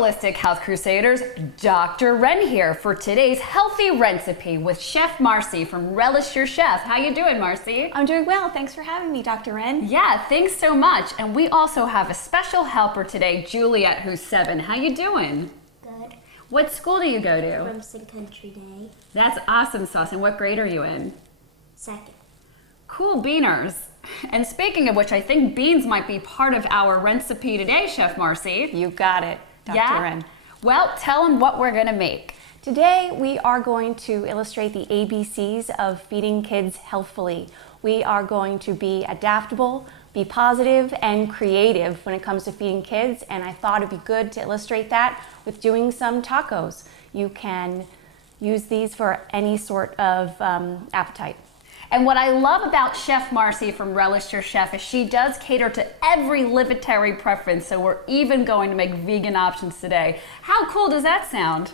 Holistic Health Crusaders, Dr. Ren here for today's healthy recipe with Chef Marcy from Relish Your Chef. How you doing, Marcy? I'm doing well. Thanks for having me, Dr. Ren. Yeah, thanks so much. And we also have a special helper today, Juliette, who's 7. How you doing? Good. What school do you go to? Rumson Country Day. That's awesome sauce. And what grade are you in? 2nd. Cool beaners. And speaking of which, I think beans might be part of our recipe today, Chef Marcy. You got it, Dr. Ren. Well, tell them what we're gonna make. Today we are going to illustrate the ABCs of feeding kids healthfully. We are going to be adaptable, be positive, and creative when it comes to feeding kids, and I thought it'd be good to illustrate that with doing some tacos. You can use these for any sort of appetite. And what I love about Chef Marcy from Relish Your Chef is she does cater to every libertarian preference, so we're even going to make vegan options today. How cool does that sound?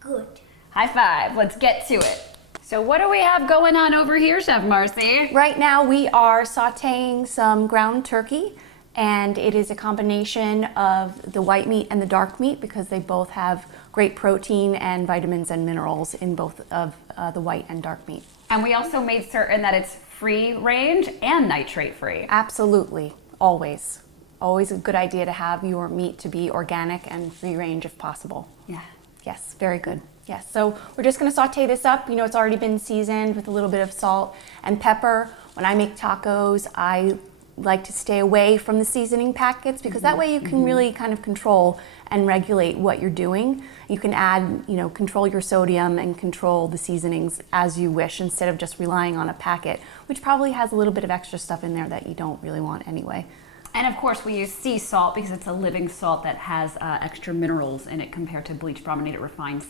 Good. High five, let's get to it. So what do we have going on over here, Chef Marcy? Right now we are sauteing some ground turkey, and it is a combination of the white meat and the dark meat because they both have great protein and vitamins and minerals in both of the white and dark meat. And we also made certain that it's free range and nitrate free. Absolutely, always. Always a good idea to have your meat to be organic and free range if possible. Yeah. Yes, very good. Yes, so we're just gonna saute this up. You know, it's already been seasoned with a little bit of salt and pepper. When I make tacos, I like to stay away from the seasoning packets because that way you can really kind of control and regulate what you're doing. You can add, you know, control your sodium and control the seasonings as you wish instead of just relying on a packet, which probably has a little bit of extra stuff in there that you don't really want anyway. And of course we use sea salt because it's a living salt that has extra minerals in it compared to bleach, brominated, refined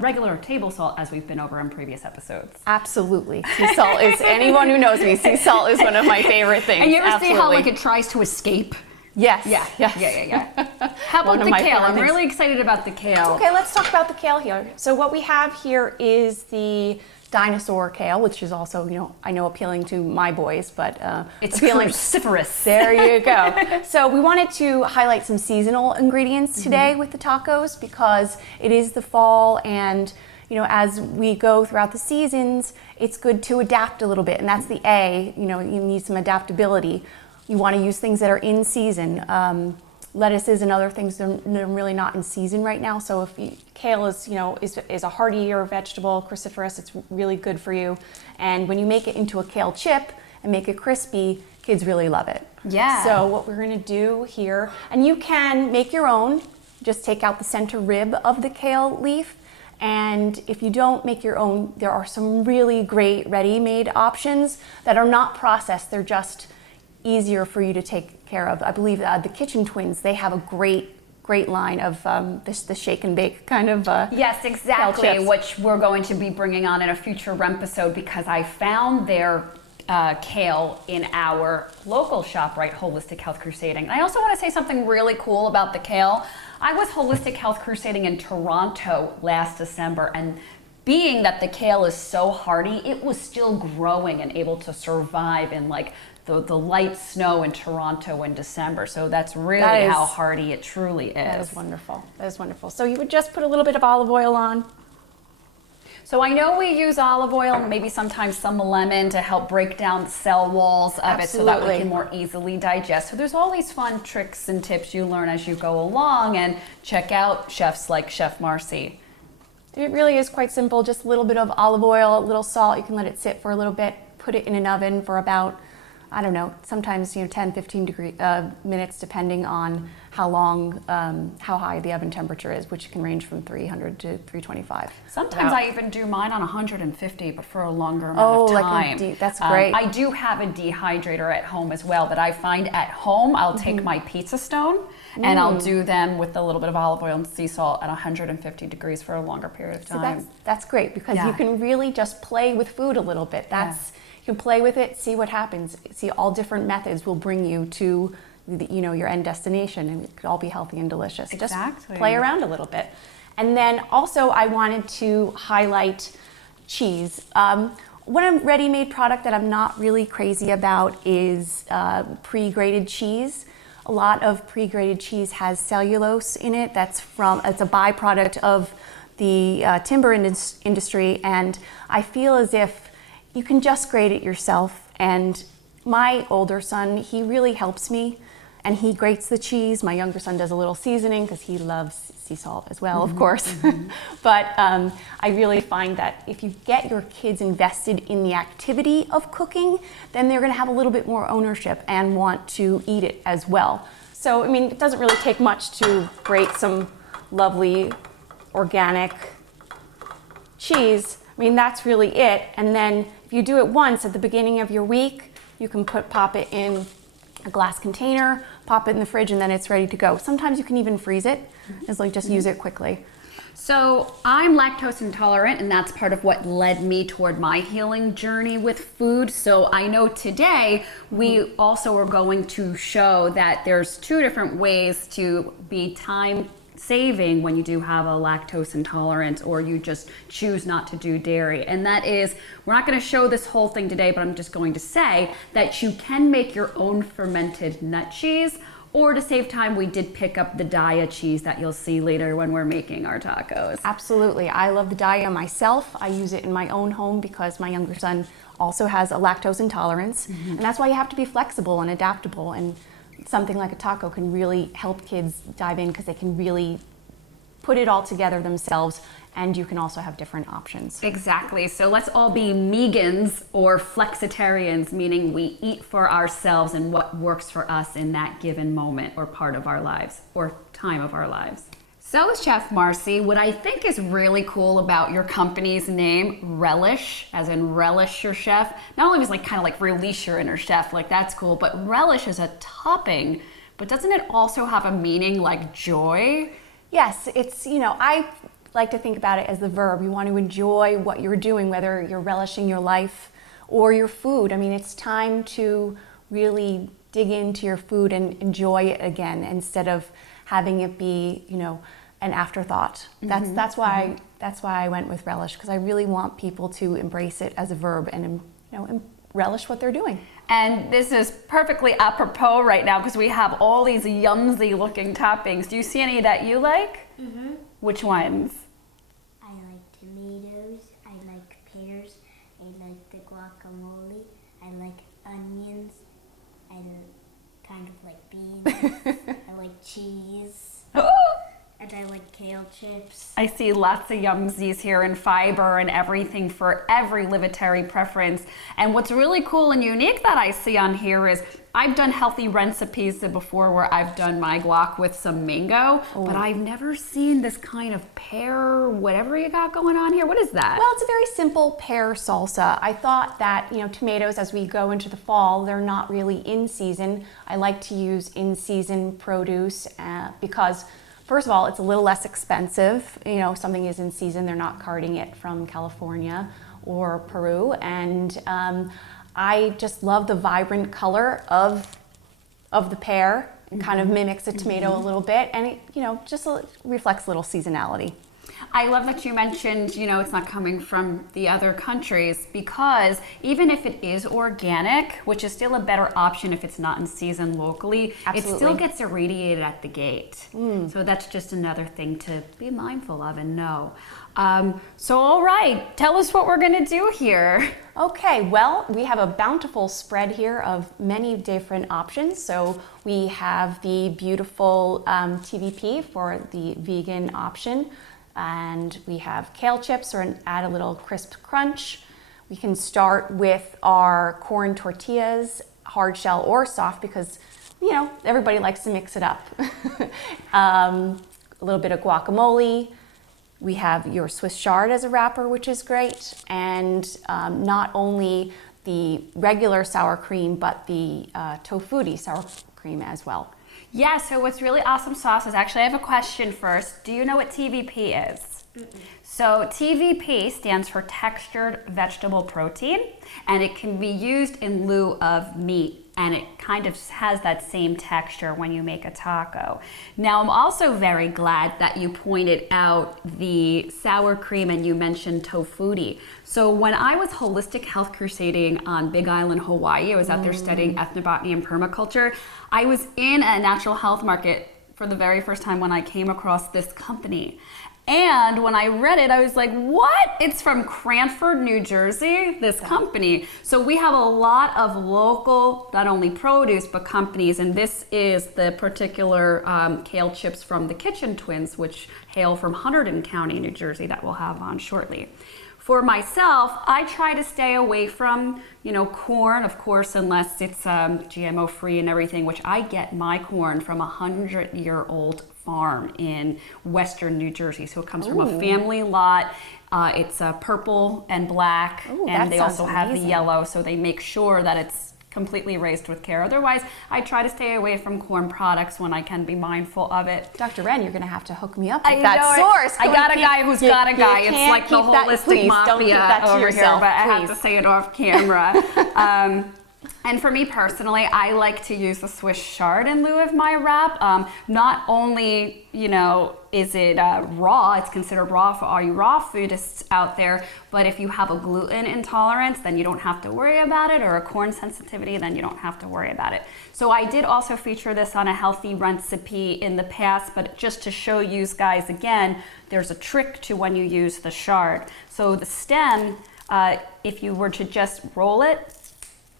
regular table salt, as we've been over in previous episodes. Absolutely. Sea salt is, anyone who knows me, sea salt is one of my favorite things. And you ever Absolutely. see how like it tries to escape? Yes. Yeah. Yes. Yeah. How about the kale? I'm really excited about the kale. Okay, let's talk about the kale here. So what we have here is the dinosaur kale, which is also, you know, I know appealing to my boys, but it's appealing. Cruciferous. There you go. So we wanted to highlight some seasonal ingredients today with the tacos because it is the fall, and you know, as we go throughout the seasons, it's good to adapt a little bit, and that's the A. You know, you need some adaptability. You want to use things that are in season. Lettuces and other things, they're really not in season right now. So if kale is, you know, is a hardier vegetable, cruciferous, it's really good for you. And when you make it into a kale chip and make it crispy, kids really love it. Yeah. So what we're gonna do here, and you can make your own, just take out the center rib of the kale leaf. And if you don't make your own, there are some really great ready-made options that are not processed. They're just easier for you to take care of. I believe the Kitchen Twins, they have a great line of the shake and bake kind of yes, exactly, which we're going to be bringing on in a future episode because I found their kale in our local shop, right, Holistic Health Crusading. I also want to say something really cool about the kale. I was Holistic Health Crusading in Toronto last December, and being that the kale is so hardy, it was still growing and able to survive in like the light snow in Toronto in December. So that's really how hardy it truly is. That is wonderful. That is wonderful. So you would just put a little bit of olive oil on. So I know we use olive oil, maybe sometimes some lemon to help break down the cell walls of it so that we can more easily digest. So there's all these fun tricks and tips you learn as you go along, and check out chefs like Chef Marcy. It really is quite simple. Just a little bit of olive oil, a little salt. You can let it sit for a little bit. Put it in an oven for about, I don't know, sometimes 10, 15 minutes depending on how long, how high the oven temperature is, which can range from 300 to 325. Sometimes I even do mine on 150, but for a longer amount of time. That's great. I do have a dehydrator at home as well that I find at home. I'll take my pizza stone and I'll do them with a little bit of olive oil and sea salt at 150 degrees for a longer period of time. So that's great because you can really just play with food a little bit. You can play with it, see what happens. See, all different methods will bring you to your end destination, and it could all be healthy and delicious. Exactly. Just play around a little bit. And then also I wanted to highlight cheese. One ready-made product that I'm not really crazy about is pre-grated cheese. a lot of pre-grated cheese has cellulose in it. It's a byproduct of the timber industry, and I feel as if you can just grate it yourself. And my older son, he really helps me, and he grates the cheese. My younger son does a little seasoning because he loves sea salt as well, of course. But I really find that if you get your kids invested in the activity of cooking, then they're going to have a little bit more ownership and want to eat it as well. So, I mean, it doesn't really take much to grate some lovely organic cheese. I mean, that's really it. And then if you do it once at the beginning of your week, you can pop it in a glass container, pop it in the fridge, and then it's ready to go. Sometimes you can even freeze it. It's like just use it quickly. So I'm lactose intolerant, and that's part of what led me toward my healing journey with food. So I know today we also are going to show that there's 2 different ways to be time saving when you do have a lactose intolerance or you just choose not to do dairy. And that is, we're not going to show this whole thing today, but I'm just going to say that you can make your own fermented nut cheese, or to save time, we did pick up the Daya cheese that you'll see later when we're making our tacos. Absolutely. I love the Daya myself. I use it in my own home because my younger son also has a lactose intolerance. And that's why you have to be flexible and adaptable, and something like a taco can really help kids dive in because they can really put it all together themselves, and you can also have different options. Exactly. So let's all be megans or flexitarians, meaning we eat for ourselves and what works for us in that given moment or part of our lives or time of our lives. So, Chef Marcy, what I think is really cool about your company's name, Relish, as in relish your chef, not only was like kind of like release your inner chef, like that's cool, but relish is a topping, but doesn't it also have a meaning like joy? Yes, it's, I like to think about it as the verb. You want to enjoy what you're doing, whether you're relishing your life or your food. I mean, it's time to really dig into your food and enjoy it again instead of having it be, an afterthought. That's why I went with relish, because I really want people to embrace it as a verb and relish what they're doing. And this is perfectly apropos right now because we have all these YUMzie looking toppings. Do you see any that you like? Which ones? I like tomatoes. I like pears. I like the guacamole. I like onions. I kind of like beans. I like cheese. And I like kale chips. I see lots of YUMZies here and fiber and everything for every livitary preference. And what's really cool and unique that I see on here is I've done healthy recipes before where I've done my guac with some mango, but I've never seen this kind of pear, whatever you got going on here. What is that? Well, it's a very simple pear salsa. I thought that, tomatoes, as we go into the fall, they're not really in season. I like to use in-season produce because, first of all, it's a little less expensive. Something is in season, they're not carting it from California or Peru. And I just love the vibrant color of the pear. It kind of mimics a tomato a little bit, and it, just reflects a little seasonality. I love that you mentioned, it's not coming from the other countries, because even if it is organic, which is still a better option if it's not in season locally, Absolutely. It still gets irradiated at the gate. So that's just another thing to be mindful of and know. So all right, tell us what we're gonna do here. Okay, well, we have a bountiful spread here of many different options. So we have the beautiful TVP for the vegan option. And we have kale chips, or add a little crisp crunch. We can start with our corn tortillas, hard shell or soft, because everybody likes to mix it up. A little bit of guacamole. We have your Swiss chard as a wrapper, which is great, and not only the regular sour cream, but the tofutti sour cream as well. Yeah, so what's really awesome sauce is, actually I have a question first. Do you know what TVP is? So TVP stands for textured vegetable protein, and it can be used in lieu of meat and it kind of has that same texture when you make a taco. Now, I'm also very glad that you pointed out the sour cream and you mentioned tofutti. So when I was holistic health crusading on Big Island, Hawaii, I was out there studying ethnobotany and permaculture. I was in a natural health market for the very first time when I came across this company. And when I read it, I was like, what? It's from Cranford, New Jersey, this company. So we have a lot of local, not only produce, but companies. And this is the particular kale chips from the Kitchen Twins, which hail from Hunterdon County, New Jersey, that we'll have on shortly. For myself, I try to stay away from, corn, of course, unless it's GMO free and everything, which I get my corn from a 100-year-old farm in western New Jersey. So it comes from a family lot. It's purple and black, and they also have the yellow, so they make sure that it's completely raised with care. Otherwise, I try to stay away from corn products when I can be mindful of it. Dr. Wren, you're going to have to hook me up with that source. I got a guy who's got a guy. It's like the holistic mafia over here, but I have to say it off camera. And for me personally, I like to use the Swiss chard in lieu of my wrap. Not only, is it raw, it's considered raw for all you raw foodists out there, but if you have a gluten intolerance, then you don't have to worry about it, or a corn sensitivity, then you don't have to worry about it. So I did also feature this on a healthy recipe in the past, but just to show you guys again, there's a trick to when you use the chard. So the stem, if you were to just roll it,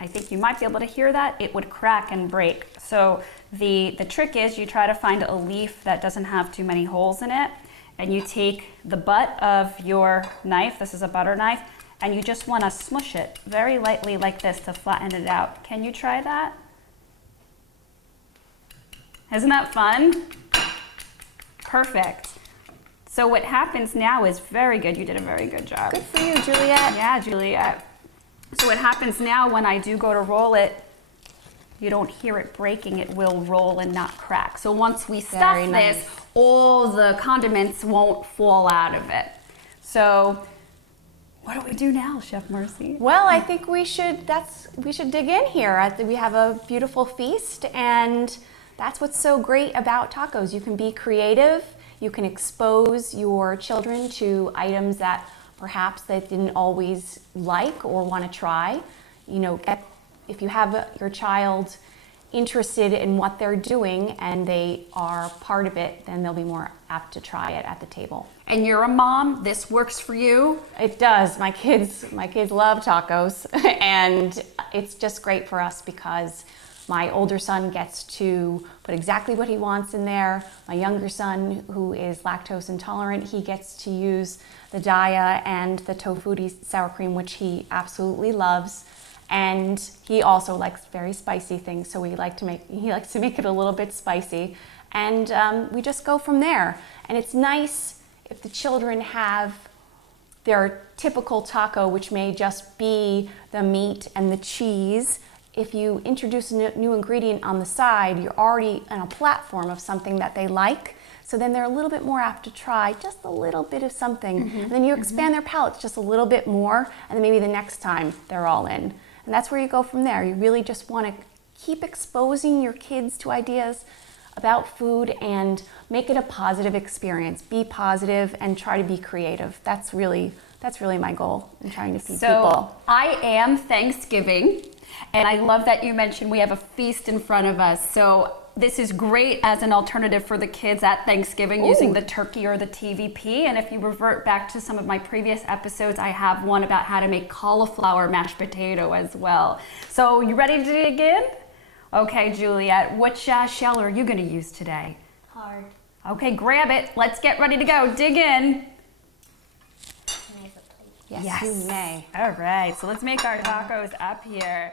I think you might be able to hear that, it would crack and break. So the trick is you try to find a leaf that doesn't have too many holes in it, and you take the butt of your knife, this is a butter knife, and you just want to smush it very lightly like this to flatten it out. Can you try that? Isn't that fun? Perfect. So what happens now is very good. You did a very good job. Good for you, Juliette. Yeah, Juliette. So what happens now when I do go to roll it, you don't hear it breaking, it will roll and not crack. So once we stuff this, all the condiments won't fall out of it. So what do we do now, Chef Marcy? Well, I think we should dig in here. We have a beautiful feast, and that's what's so great about tacos. You can be creative, you can expose your children to items that perhaps they didn't always like or want to try. If you have your child interested in what they're doing and they are part of it, then they'll be more apt to try it at the table. And you're a mom, this works for you? It does. My kids love tacos, and it's just great for us because my older son gets to put exactly what he wants in there. My younger son, who is lactose intolerant, he gets to use the daya and the tofutti sour cream, which he absolutely loves. And he also likes very spicy things, so he likes to make it a little bit spicy. And we just go from there. And it's nice if the children have their typical taco, which may just be the meat and the cheese. If you introduce a new ingredient on the side, you're already on a platform of something that they like. So then they're a little bit more apt to try just a little bit of something. And then you expand their palates just a little bit more, and then maybe the next time they're all in. And that's where you go from there. You really just want to keep exposing your kids to ideas about food and make it a positive experience. Be positive and try to be creative. That's really my goal in trying to feed people. So I am Thanksgiving. And I love that you mentioned we have a feast in front of us. So this is great as an alternative for the kids at Thanksgiving using the turkey or the TVP. And if you revert back to some of my previous episodes, I have one about how to make cauliflower mashed potato as well. So you ready to dig in? Okay, Juliette, which shell are you going to use today? Hard. Okay, grab it. Let's get ready to go. Dig in. Yes, you may. All right, so let's make our tacos up here.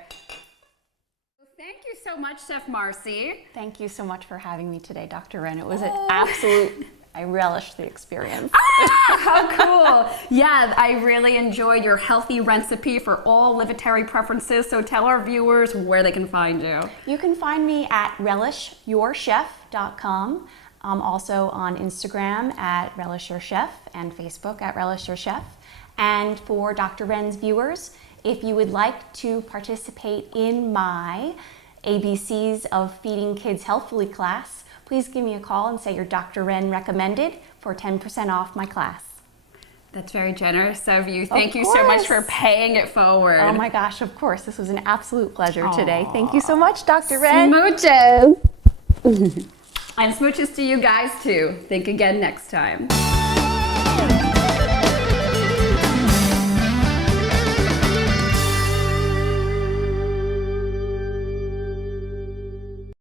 Thank you so much, Chef Marcy. Thank you so much for having me today, Dr. Wren. It was an absolute, I relished the experience. How cool. Yeah, I really enjoyed your healthy recipe for all livitary preferences. So tell our viewers where they can find you. You can find me at relishyourchef.com. I'm also on Instagram at relishyourchef and Facebook at relishyourchef. And for Dr. Wren's viewers, if you would like to participate in my ABCs of Feeding Kids Healthfully class, please give me a call and say you're Dr. Wren recommended for 10% off my class. That's very generous of you. Thank you so much for paying it forward. Oh my gosh, of course. This was an absolute pleasure today. Thank you so much, Dr. Wren. Smooches. And smooches to you guys too. Think again next time.